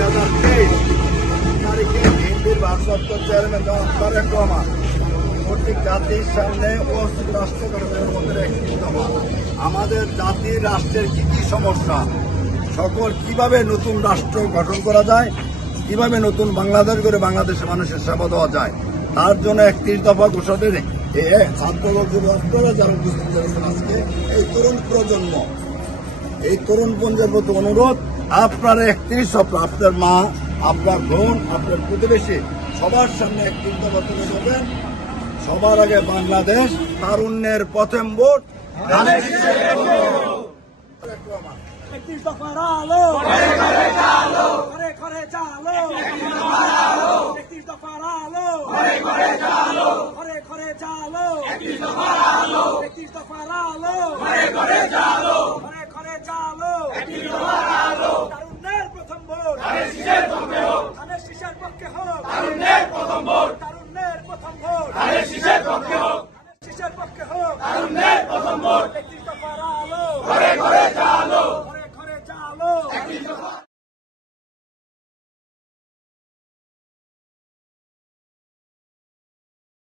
2023 তারিখে বিএনপির ভারপ্রাপ্ত চেয়ারম্যান তারেক রহমান কর্তৃক জাতির সামনে উপস্থিত রাষ্ট্র গঠনের মধ্যে একটি দফা। আমাদের জাতির রাষ্ট্রের কি কি সমস্যা, সকল কিভাবে নতুন রাষ্ট্র গঠন করা যায়, কিভাবে নতুন বাংলাদেশ করে বাংলাদেশের মানুষের সেবা দেওয়া যায়, তার জন্য 31 দফা ঘোষণের ছাত্রদল যুব রাষ্ট্ররা যারা উপস্থিত হয়েছেন আজকে এই তরুণ প্রজন্ম, এই তরুণ পুঞ্জের প্রতি অনুরোধ, আপনারা 31 দফা আপনার মা, আপনার বোন, আপনার প্রতিবেশী সবার সামনে 31 দফা তুলে দেবেন। সবার আগে বাংলাদেশ তারুণ্যের প্রথম ভোট। 31 দফার আলো ঘরে ঘরে চালো, ঘরে ঘরে চালো। 31 দফার আলো ঘরে ঘরে চালো, ঘরে ঘরে চালো। 31 দফার আলো 31 দফার আলো ঘরে ঘরে চালো, ঘরে ঘরে চালো। 31 দফার আলো তারুণ্যের প্রথম ভোট, ধানের শীষের পক্ষে হোক, ধানের শীষের পক্ষে হোক। তারুণ্যের প্রথম ভোট, তারুণ্যের প্রথম ভোট, ধানের শীষের পক্ষে হোক, ধানের শীষের পক্ষে হোক। তারুণ্যের প্রথম ভোট।